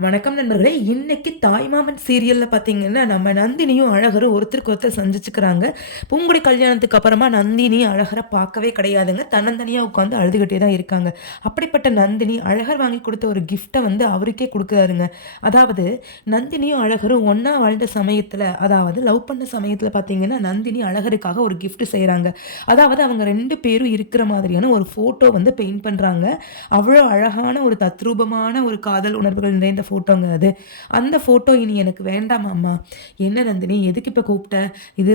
வணக்கம் நண்பர்களே. இன்னைக்கு தாய்மாமன் சீரியல்ல பார்த்தீங்கன்னா, நம்ம நந்தினியும் அழகரும் ஒருத்தருக்கு ஒருத்தர் சந்திச்சுக்கிறாங்க. பூங்குடி கல்யாணத்துக்கு அப்புறமா நந்தினி அழகர பார்க்கவே கிடையாதுங்க. தன்னந்தனியா உட்காந்து அழுதுகிட்டே தான் இருக்காங்க. அப்படிப்பட்ட நந்தினி அழகர் வாங்கி கொடுத்த ஒரு கிஃப்ட்ட வந்து அவருக்கே குடுக்குறாருங்க. அதாவது நந்தினியும் அழகரும் ஒண்ணா வாழ்ந்த சமயத்துல, அதாவது லவ் பண்ண சமயத்துல பார்த்தீங்கன்னா, நந்தினி அழகருக்காக ஒரு கிஃப்ட் செய்றாங்க. அதாவது அவங்க 2 பேரும் இருக்கிற மாதிரியான ஒரு ஃபோட்டோ வந்து பெயிண்ட் பண்றாங்க. அவ்வளோ அழகான ஒரு தத்ரூபமான ஒரு காதல் உணர்வுகள் நிறைந்த ஃபோட்டோங்க அது. அந்த ஃபோட்டோ இனி எனக்கு வேண்டாமாம்மா. என்ன நந்தினி எதுக்கு இப்ப கூப்பிட்ட? இது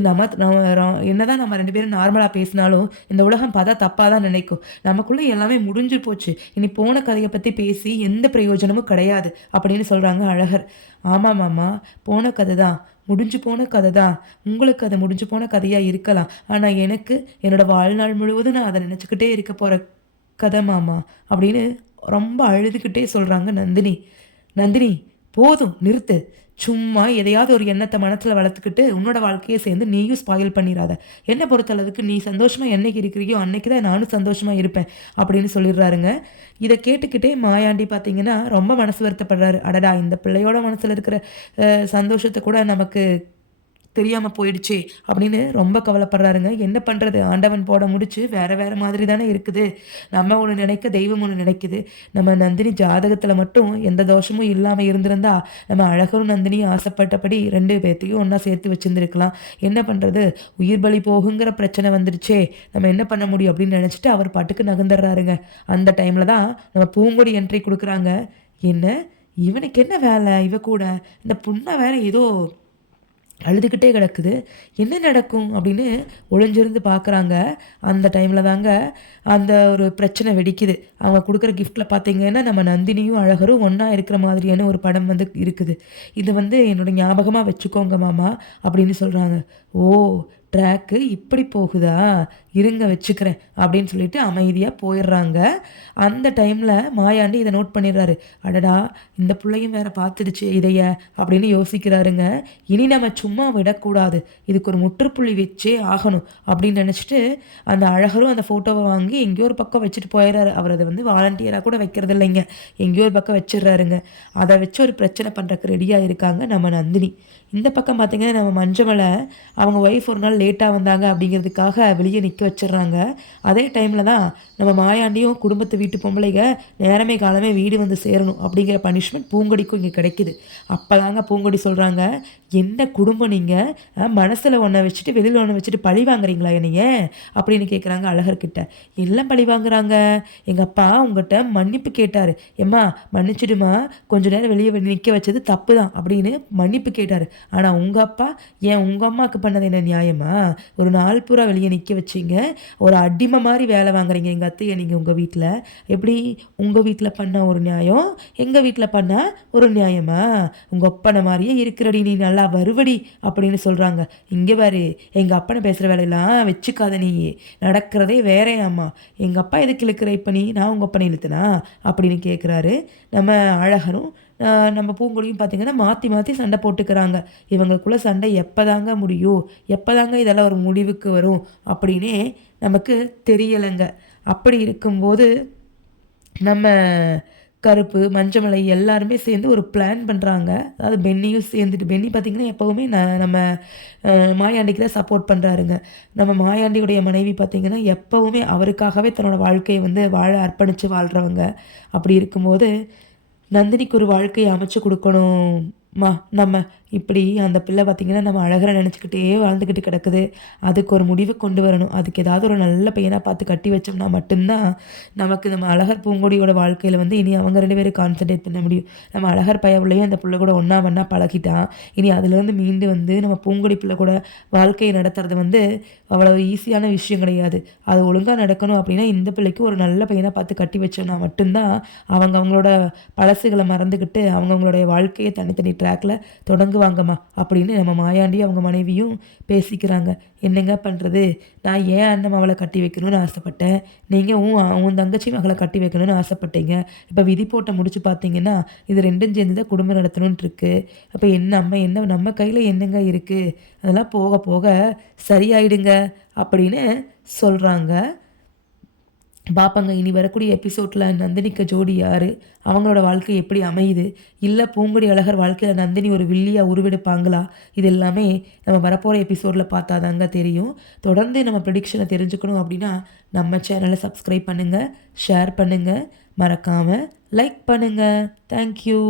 என்னதான் நம்ம 2 பேரும் நார்மலா பேசினாலும், இந்த உலகம் பார்த்தா தப்பா தான் நினைக்கும். நமக்குள்ள எல்லாமே முடிஞ்சு போச்சு. இனி போன கதைய பத்தி பேசி எந்த பிரயோஜனமும் கிடையாது. அப்படின்னு சொல்றாங்க அழகர். ஆமாமாம்மா, போன கதை தான். முடிஞ்சு போன கதை தான். உங்களுக்கு அது முடிஞ்சு போன கதையா இருக்கலாம். ஆனா எனக்கு என்னோட வாழ்நாள் முழுவதும் நான் அத நினைச்சுக்கிட்டே இருக்க போற கதை மாமா. அப்படின்னு ரொம்ப அழுதுகிட்டே சொல்றாங்க நந்தினி. நந்தினி போதும் நிறுத்து. சும்மா எதையாவது ஒரு எண்ணத்த மனசுல வளர்த்துக்கிட்டு, உன்னோட வாழ்க்கைய சேர்ந்து நீயும் ஸ்பாயில் பண்ணிறாத. என்ன பொறுத்தளவுக்கு நீ சந்தோஷமா என்னைக்கு இருக்கிறியோ, அன்னைக்கு தான் நானும் சந்தோஷமா இருப்பேன். அப்படின்னு சொல்லிடுறாருங்க. இத கேட்டுக்கிட்டே மாயாண்டி பார்த்தீங்கன்னா, ரொம்ப மனசு வருத்தப்படுறாரு. அடடா! இந்த பிள்ளையோட மனசுல இருக்கிற சந்தோஷத்த கூட நமக்கு தெரியாம போயிடுச்சே! அப்படின்னு ரொம்ப கவலைப்படுறாருங்க. என்ன பண்றது? ஆண்டவன் போட முடிச்சு வேற வேற மாதிரி தானே இருக்குது. நம்ம ஒண்ணு நினைக்க, தெய்வம் ஒண்ணு நினைக்குது. நம்ம நந்தினி ஜாதகத்துல மட்டும் எந்த தோஷமும் இல்லாம இருந்திருந்தா, நம்ம அழகரும் நந்தினியும் ஆசைப்பட்டபடி 2 பேத்தையும் ஒண்ணா சேர்த்து வச்சிருந்திருக்கலாம். என்ன பண்றது? உயிர் பலி போகுங்கிற பிரச்சனை வந்துருச்சே! நம்ம என்ன பண்ண முடியும்? அப்படின்னு நினைச்சுட்டு அவர் பாட்டுக்கு நகர்ந்துடுறாருங்க. அந்த டைம்ல தான் நம்ம பூங்கொடி என்ட்ரி குடுக்குறாங்க. என்ன? இவனுக்கு என்ன வேலை இவ கூட? இந்த பொண்ண வேற ஏதோ அழுதுகிட்டே கிடக்குது. என்ன நடக்கும்? அப்படின்னு ஒளிஞ்சிருந்து பார்க்குறாங்க. அந்த டைம்ல தாங்க அந்த ஒரு பிரச்சனை வெடிக்குது. அவங்க குடுக்குற கிஃப்ட்ல பார்த்தீங்கன்னா, நம்ம நந்தினியும், அழகரும் ஒண்ணா இருக்கிற மாதிரியான ஒரு படம் வந்து இருக்குது. "இது வந்து என்னோட ஞாபகமா வச்சுக்கோங்க மாமா" அப்படின்னு சொல்றாங்க. "ஓ! ட்ராக்கு இப்படி போகுதா? இருங்க வச்சுக்கிறேன்" அப்படின்னு சொல்லிட்டு அமைதியா போயிடுறாங்க. அந்த டைம்ல மாயாண்டி இத நோட் பண்ணிடுறாரு. "அடடா! இந்த புள்ளையும் வேற பார்த்துடுச்சே இதைய" அப்படின்னு யோசிக்கிறாருங்க. இனி நம்ம சும்மா விடக்கூடாது. இதுக்கு ஒரு முற்றுப்புள்ளி வச்சே ஆகணும் அப்படின்னு நினைச்சுட்டு, அந்த அழகரும் அந்த ஃபோட்டோவ வாங்கி எங்கேயோ ஒரு பக்கம் வச்சுட்டு போயிறாரு. அவர் அத வந்து வாலண்டியரா கூட வைக்கிறது இல்லைங்க. எங்கேயோ ஒரு பக்கம் வச்சுடுறாருங்க. அத வச்சு ஒரு பிரச்சனை பண்றதுக்கு ரெடியா இருக்காங்க நம்ம நந்தினி. இந்த பக்கம் பார்த்தீங்கன்னா, நம்ம மஞ்சமல அவங்க ஒய்ஃப் ஒரு நாள் லேட்டா வந்தாங்க அப்படிங்கிறதுக்காக வெளிய நிக்க வச்சுடுறாங்க. அதே டைம்ல தான் நம்ம மாயாண்டியும் குடும்பத்து வீட்டு பொம்பளைங்க நேரமே காலமே வீடு வந்து சேரணும் அப்படிங்கிற பனிஷ்மென்ட் பூங்கொடிக்கும் இங்க கிடைக்குது. அப்பதாங்க பூங்கொடி சொல்றாங்க, "என்ன குடும்பம் நீங்க? மனசுல ஒண்ண வச்சுட்டு, வெளியில ஒண்ண வச்சுட்டு பழி வாங்குறீங்களா என்னைய?" அப்படின்னு கேட்குறாங்க அழகர்கிட்ட. "எல்லாம் பழி வாங்குறாங்க. எங்க அப்பா உங்கிட்ட மன்னிப்பு கேட்டாரு. எம்மா மன்னிச்சுடுமா, கொஞ்ச நேரம் வெளிய நிக்க வச்சது தப்பு தான்" அப்படின்னு மன்னிப்பு கேட்டாரு. ஆனா உங்க அப்பா, ஏன் உங்க அம்மாக்கு பண்ணது என்ன நியாயமா? ஒரு நாள் பூரா வெளிய நிக்க வச்சீங்க. ஒரு அடிமை மாரி வேலை வாங்குறீங்க எங்க அத்தைய நீங்க உங்க வீட்ல. எப்படி உங்க வீட்ல பண்ணா ஒரு நியாயம், எங்க வீட்ல பண்ணா ஒரு நியாயமா? உங்க அப்பன மாரியே இருக்கிறடி நீ நல்லா வருவடி அப்படின்னு சொல்றாங்க. இங்க பாரு, எங்க அப்பன பேசுற வேலையெல்லாம் வச்சுக்காத நீ. நடக்கிறதே வேறயாம்மா. எங்க அப்பா எதுக்கு இழுக்கிற இப்ப நீ? நான் உங்க அப்பன இழுத்தனா? அப்படின்னு கேட்குறாரு. நம்ம அழகரும் நம்ம பூங்கொடியும் பார்த்தீங்கன்னா, மாத்தி மாத்தி சண்டை போட்டுக்கிறாங்க. இவங்களுக்குள்ள சண்டை எப்பதாங்க முடியும்? எப்பதாங்க இதெல்லாம் ஒரு முடிவுக்கு வரும்? அப்படின்னே நமக்கு தெரியலங்க. அப்படி இருக்கும்போது, நம்ம கருப்பு, மஞ்சமலை எல்லாருமே சேர்ந்து ஒரு பிளான் பண்றாங்க. அதாவது பென்னியும் சேர்ந்துட்டு பென்னி பார்த்தீங்கன்னா, எப்பவுமே நம்ம மாயாண்டிக்கு தான் சப்போர்ட் பண்றாருங்க. நம்ம மாயாண்டியுடைய மனைவி பார்த்தீங்கன்னா, எப்பவுமே அவருக்காகவே தன்னோட வாழ்க்கைய வந்து வாழ அர்ப்பணிச்சு வாழ்றவங்க. அப்படி இருக்கும்போது நந்தினிக்கு ஒரு வாழ்க்கைய அமைச்சு குடுக்கணும்மா நம்ம. இப்படி அந்த பிள்ளை பார்த்தீங்கன்னா, நம்ம அழகர நெனச்சுக்கிட்டே வாழ்ந்துக்கிட்டு கிடக்குது. அதுக்கு ஒரு முடிவு கொண்டு வரணும். அதுக்கு ஏதாவது ஒரு நல்ல பையனா பார்த்து கட்டி வச்சோம்னா மட்டும்தான், நமக்கு நம்ம அழகர் பூங்கொடியோட வாழ்க்கையில வந்து இனி அவங்க 2 பேரும் கான்சன்ட்ரேட் பண்ண முடியும். நம்ம அழகர் பையன்கூடயும் அந்த புள்ள கூட ஒண்ணா வண்ணா பழகிட்டான். இனி அதுலேருந்து மீண்டு வந்து நம்ம பூங்கொடி பிள்ளை கூட வாழ்க்கைய நடத்துறது வந்து அவ்வளவு ஈஸியான விஷயம் கிடையாது. அது ஒழுங்கா நடக்கணும் அப்படின்னா, இந்த பிள்ளைக்கு ஒரு நல்ல பையனா பார்த்து கட்டி வச்சோம்னா மட்டும்தான், அவங்க அவங்களோட பழசுகள மறந்துக்கிட்டு, அவங்கவங்களுடைய வாழ்க்கைய தனித்தனி ட்ராக்ல தொடங்குவாங்கம்மா அப்படின்னு நம்ம மாயாண்டியும் அவங்க மனைவியும் பேசிக்கிறாங்க. என்னங்க பண்றது? நான் என் அண்ணன் மகள கட்டி வைக்கணும்னு ஆசைப்பட்டேன். நீங்க உன் தங்கச்சி மகள கட்டி வைக்கணும்னு ஆசைப்பட்டீங்க. இப்ப விதி போட்ட முடிச்சு பார்த்தீங்கன்னா, இது 2ம் சேர்ந்து தான் குடும்பம் நடத்தணும்னு இருக்கு. அப்ப நம்ம கையில என்னங்க இருக்கு? அதெல்லாம் போக போக சரியாயிடுங்க அப்படின்னு சொல்றாங்க. பார்ப்பாங்க. இனி வரக்கூடிய எபிசோட்ல நந்தினிக்கு ஜோடி யாரு? அவங்களோட வாழ்க்கை எப்படி அமையுது? இல்ல பூங்கொடி அழகர் வாழ்க்கையில நந்தினி ஒரு வில்லியா உருவெடுப்பாங்களா? இது எல்லாமே நம்ம வரப்போற எபிசோட்ல பார்த்தா தாங்க தெரியும். தொடர்ந்து நம்ம ப்ரெடிக்ஷன தெரிஞ்சுக்கணும் அப்படின்னா, நம்ம சேனல சப்ஸ்கிரைப் பண்ணுங்க, ஷேர் பண்ணுங்க, மறக்காம லைக் பண்ணுங்க. Thank you.